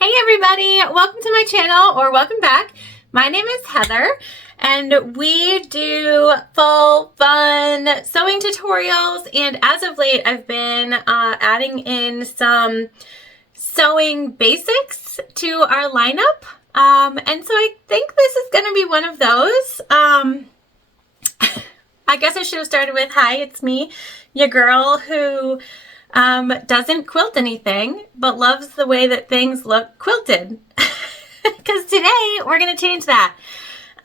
Hey everybody, welcome to my channel, or welcome back. My name is Heather and we do full fun sewing tutorials, and as of late I've been adding in some sewing basics to our lineup, and so I think this is going to be one of those. I guess I should have started with, hi, it's me, your girl who doesn't quilt anything, but loves the way that things look quilted. Because today we're going to change that.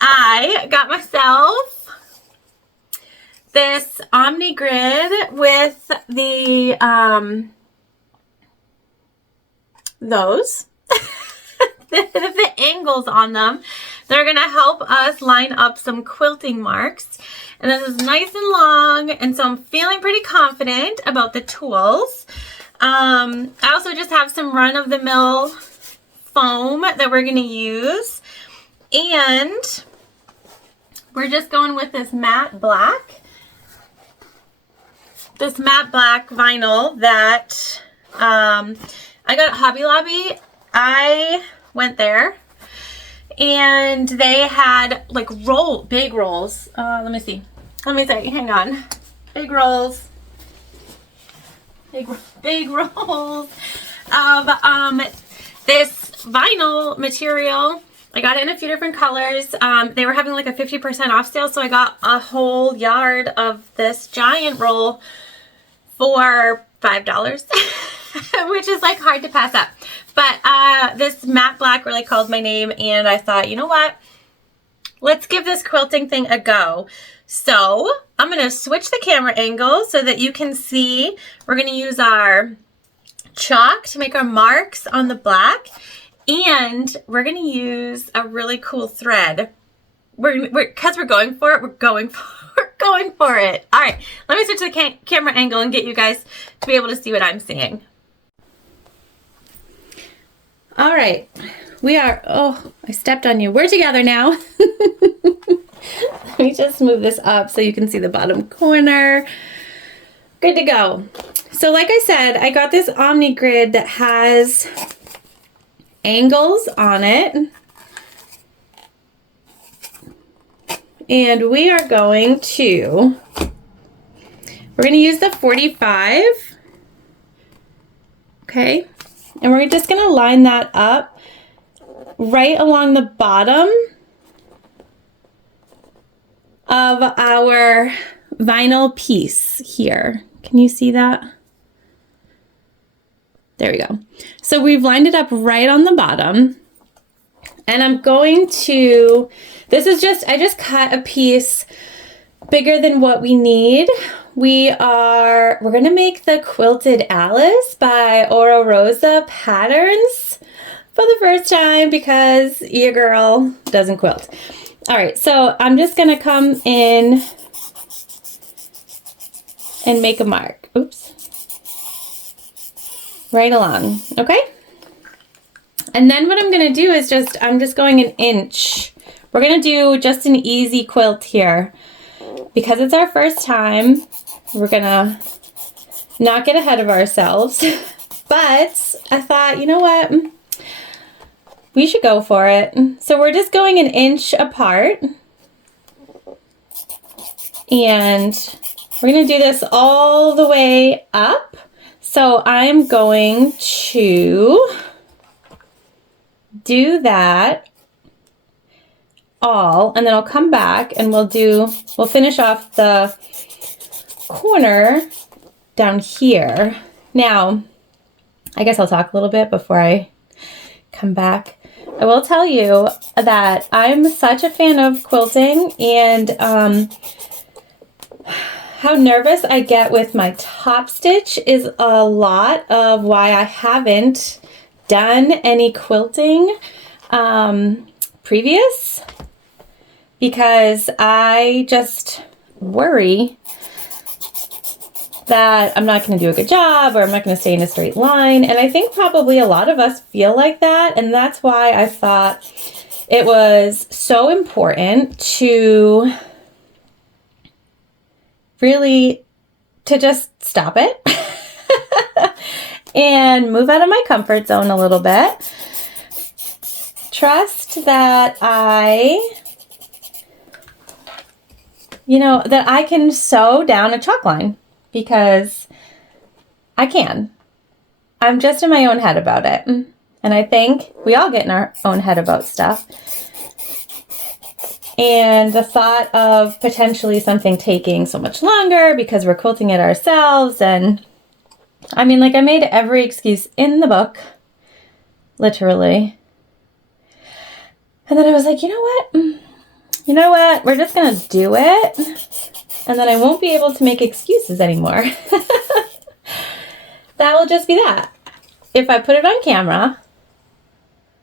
I got myself this Omni Grid with the, the angles on them. They're going to help us line up some quilting marks. And this is nice and long, and so I'm feeling pretty confident about the tools. I also just have some run-of-the-mill foam that we're going to use. And we're just going with this matte black. This matte black vinyl that I got at Hobby Lobby. I went there and they had like big rolls. Let me see, hang on. Big rolls of this vinyl material. I got it in a few different colors. They were having like a 50% off sale, so I got a whole yard of this giant roll for $5. Which is like hard to pass up. But this matte black really called my name, and I thought, you know what? Let's give this quilting thing a go. So I'm going to switch the camera angle so that you can see. We're going to use our chalk to make our marks on the black, and we're going to use a really cool thread. Because we're going for it, we're going for it. All right, let me switch the camera angle and get you guys to be able to see what I'm seeing. All right, we are, oh, I stepped on you. We're together now. Let me just move this up so you can see the bottom corner. Good to go. So like I said, I got this Omni Grid that has angles on it. And we are going to use the 45. Okay. And we're just going to line that up right along the bottom of our vinyl piece here. Can you see that? There we go. So we've lined it up right on the bottom. And I'm going to, I just cut a piece bigger than what we need. We're going to make the Quilted Alice by Oro Rosa patterns for the first time because your girl doesn't quilt. All right, so I'm just going to come in and make a mark. Oops. Right along, okay? And then what I'm going to do is I'm just going an inch. We're going to do just an easy quilt here. Because it's our first time, we're gonna not get ahead of ourselves. But I thought, you know what? We should go for it. So we're just going an inch apart. And we're gonna do this all the way up. So I'm going to do that all, and then I'll come back and we'll finish off the corner down here. Now, I guess I'll talk a little bit before I come back. I will tell you that I'm such a fan of quilting, and how nervous I get with my top stitch is a lot of why I haven't done any quilting previous. Because I just worry that I'm not going to do a good job, or I'm not going to stay in a straight line. And I think probably a lot of us feel like that. And that's why I thought it was so important to really just stop it and move out of my comfort zone a little bit trust that that I can sew down a chalk line, because I can. I'm just in my own head about it. And I think we all get in our own head about stuff. And the thought of potentially something taking so much longer because we're quilting it ourselves, and I mean, like, I made every excuse in the book, literally. And then I was like, you know what? You know what? We're just going to do it. And then I won't be able to make excuses anymore. That will just be that. If I put it on camera,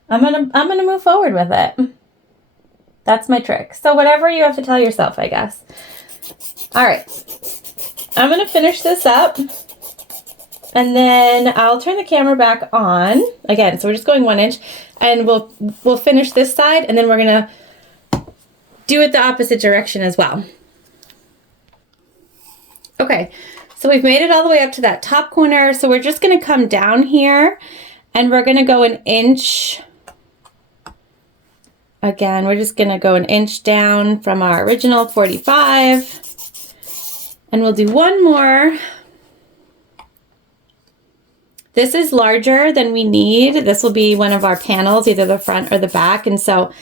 I'm gonna move forward with it. That's my trick. So whatever you have to tell yourself, I guess. All right. I'm going to finish this up. And then I'll turn the camera back on again. So we're just going 1 inch, and we'll finish this side, and then we're going to do it the opposite direction as well. Okay. So we've made it all the way up to that top corner. So we're just going to come down here, and we're going to go 1 inch. Again, we're just going to go 1 inch down from our original 45, and we'll do one more. This is larger than we need. This will be one of our panels, either the front or the back, and so I'm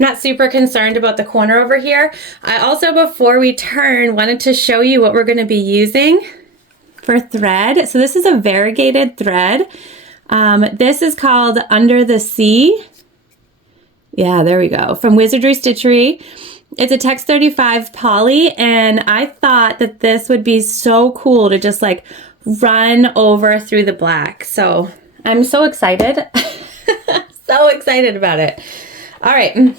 not super concerned about the corner over here. I also, before we turn, wanted to show you what we're going to be using for thread. So this is a variegated thread. This is called Under the Sea. Yeah, there we go. From Wizardry Stitchery. It's a Tex 35 poly, and I thought that this would be so cool to just like run over through the black. So I'm so excited. So excited about it. All right.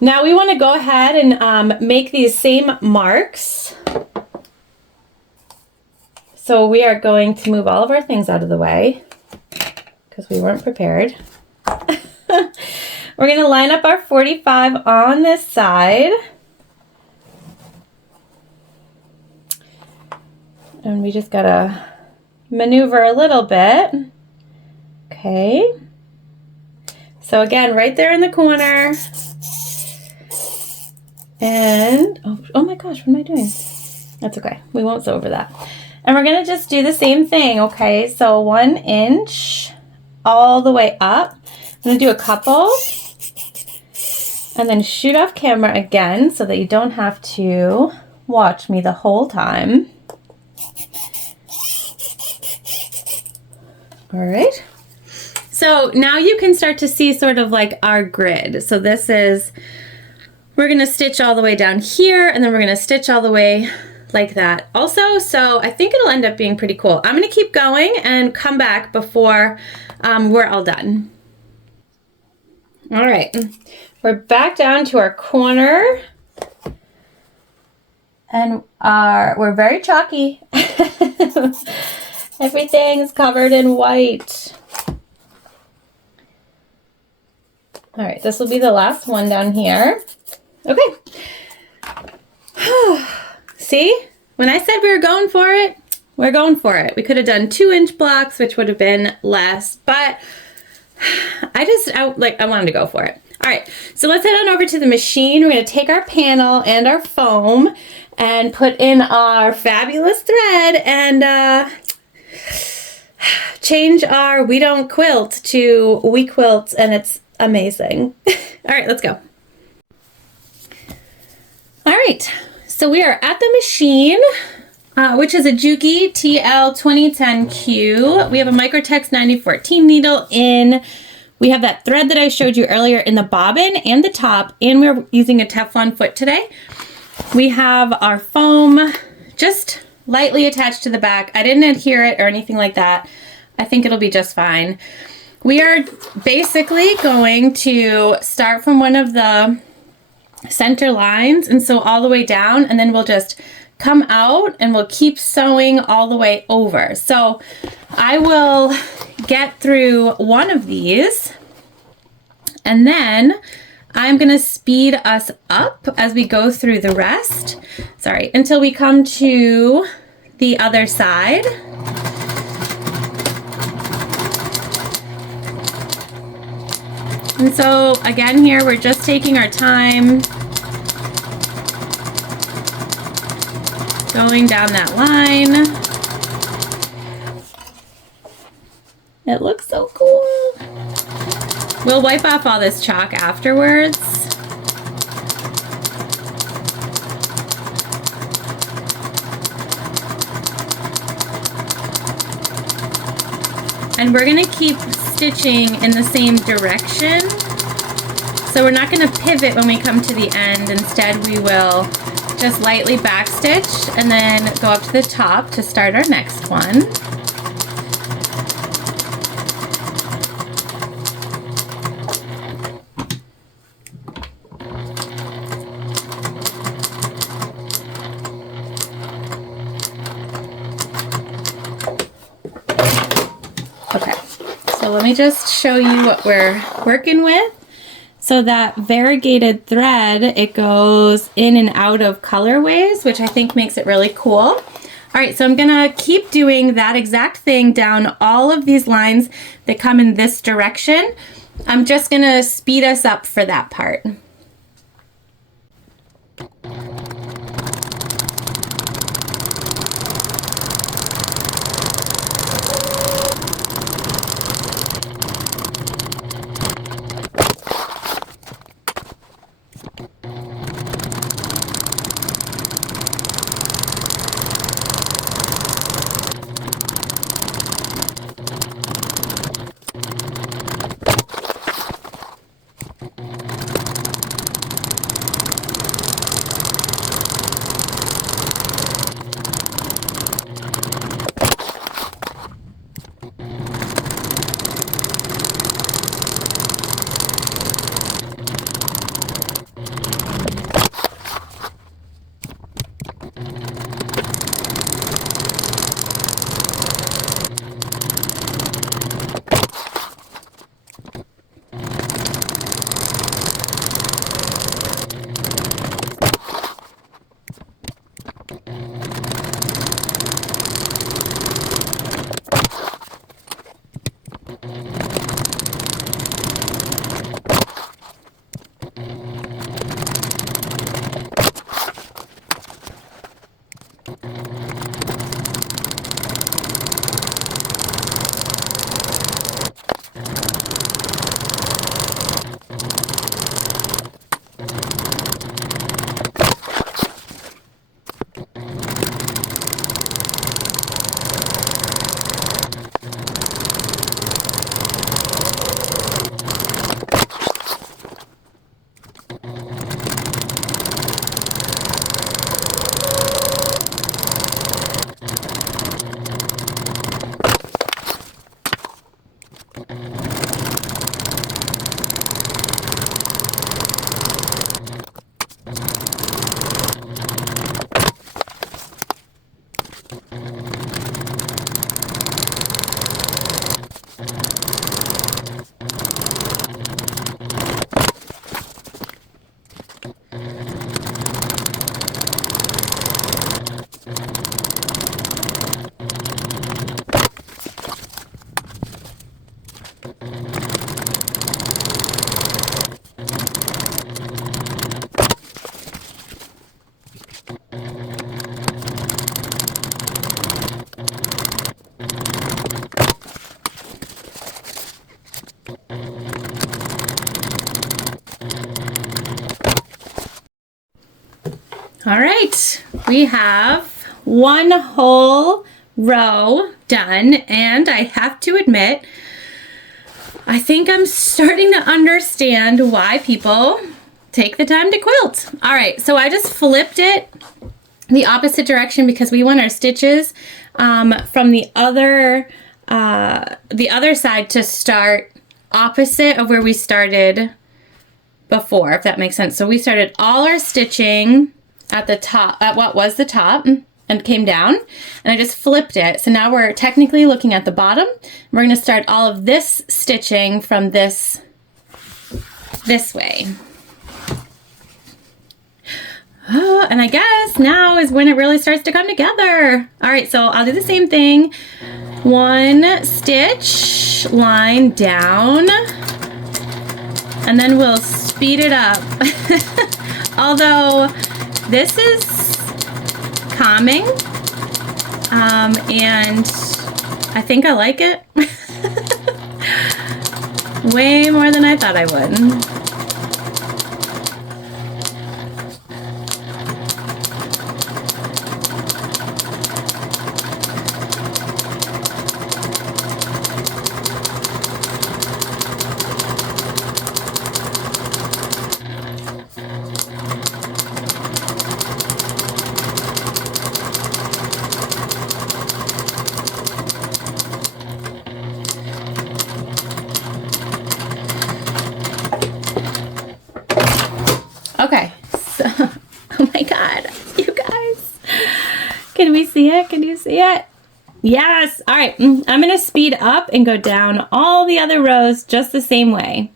Now we want to go ahead and make these same marks. So we are going to move all of our things out of the way because we weren't prepared. We're going to line up our 45 on this side. And we just got to maneuver a little bit. Okay. So again, right there in the corner. And, oh my gosh, what am I doing? That's okay. We won't sew over that. And we're going to just do the same thing, okay? So 1 inch all the way up. I'm going to do a couple and then shoot off camera again so that you don't have to watch me the whole time. All right. So now you can start to see sort of like our grid. So this is, we're going to stitch all the way down here, and then we're going to stitch all the way like that also. So I think it'll end up being pretty cool. I'm going to keep going and come back before we're all done. All right, we're back down to our corner, and we're very chalky. Everything's covered in white. All right, this will be the last one down here. Okay. See, when I said we were going for it, we're going for it. We could have done 2 inch blocks, which would have been less, but I wanted to go for it. All right, so let's head on over to the machine. We're going to take our panel and our foam and put in our fabulous thread and change our we don't quilt to we quilt, and it's amazing. All right, let's go. All right, so we are at the machine, which is a Juki TL 2010Q. We have a Microtex 9014 needle in. We have that thread that I showed you earlier in the bobbin and the top, and we're using a Teflon foot today. We have our foam just lightly attached to the back. I didn't adhere it or anything like that. I think it'll be just fine. We are basically going to start from one of the center lines and sew all the way down, and then we'll just come out and we'll keep sewing all the way over. So I will get through one of these, and then I'm gonna speed us up as we go through the rest. Sorry, until we come to the other side. And so again here, we're just taking our time, going down that line. It looks so cool. We'll wipe off all this chalk afterwards. And we're gonna keep stitching in the same direction. So we're not gonna pivot when we come to the end. Instead, we will just lightly backstitch and then go up to the top to start our next one. Okay, so let me just show you what we're working with. So that variegated thread, it goes in and out of colorways, which I think makes it really cool. All right, so I'm gonna keep doing that exact thing down all of these lines that come in this direction. I'm just gonna speed us up for that part. All right, we have one whole row done, and I have to admit, I think I'm starting to understand why people take the time to quilt. All right, so I just flipped it the opposite direction because we want our stitches from the other side to start opposite of where we started before, if that makes sense. So we started all our stitching at the top, at what was the top, and came down, and I just flipped it. So now we're technically looking at the bottom. We're gonna start all of this stitching from this way. Oh, and I guess now is when it really starts to come together. All right, so I'll do the same thing. One stitch, line down, and then we'll speed it up. Although this is calming, and I think I like it way more than I thought I would. Okay, so, oh my God, you guys, can we see it? Can you see it? Yes. All right, I'm gonna speed up and go down all the other rows just the same way.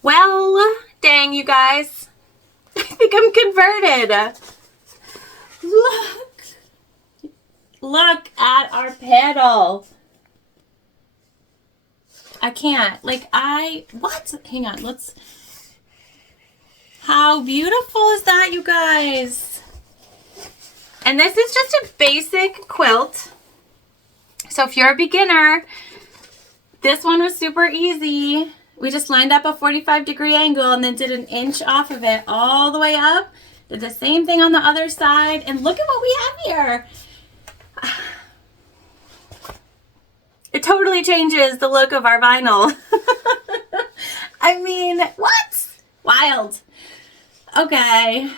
Well, dang, you guys. I think I'm converted. Look at our pedal. I can't. Like, what? Hang on, let's... How beautiful is that, you guys? And this is just a basic quilt. So if you're a beginner, this one was super easy. We just lined up a 45-degree angle and then did an inch off of it all the way up. Did the same thing on the other side. And look at what we have here. It totally changes the look of our vinyl. I mean, what? Wild. Okay.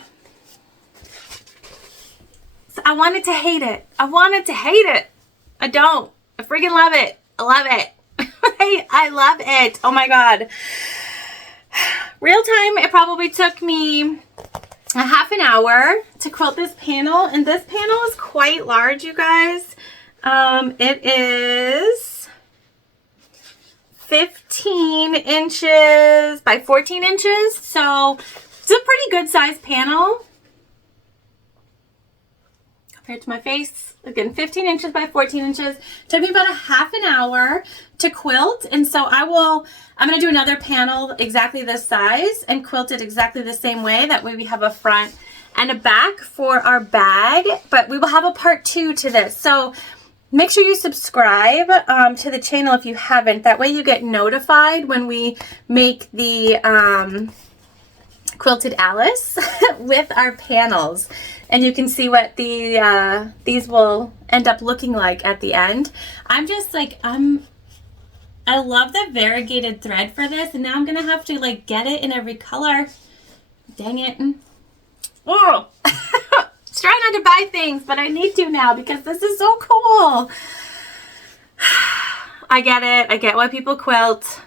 So I wanted to hate it. I wanted to hate it. I don't. I freaking love it. I love it. I love it. Oh my God. Real time, it probably took me a half an hour to quilt this panel. And this panel is quite large, you guys. It is 15 inches by 14 inches. So it's a pretty good size panel. compared to my face. Again, 15 inches by 14 inches. Took me about a half an hour to quilt. And so I'm going to do another panel exactly this size and quilt it exactly the same way. That way we have a front and a back for our bag. But we will have a part 2 to this. So make sure you subscribe to the channel if you haven't. That way you get notified when we make the Quilted Alice with our panels. And you can see what these will end up looking like at the end. I'm just like, I love the variegated thread for this. And now I'm going to have to like get it in every color. Dang it. Oh, try not to buy things, but I need to now because this is so cool. I get it. I get why people quilt.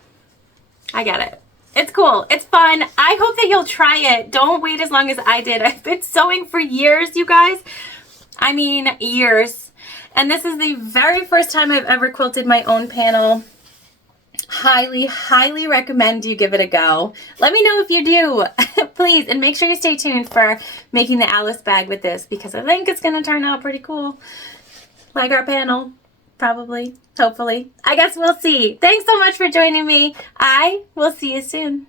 I get it. It's cool. It's fun. I hope that you'll try it. Don't wait as long as I did. I've been sewing for years, you guys. I mean, years. And this is the very first time I've ever quilted my own panel. Highly, highly recommend you give it a go. Let me know if you do, please. And make sure you stay tuned for making the Alice bag with this because I think it's going to turn out pretty cool. Like our panel, probably, hopefully. I guess we'll see. Thanks so much for joining me. I will see you soon.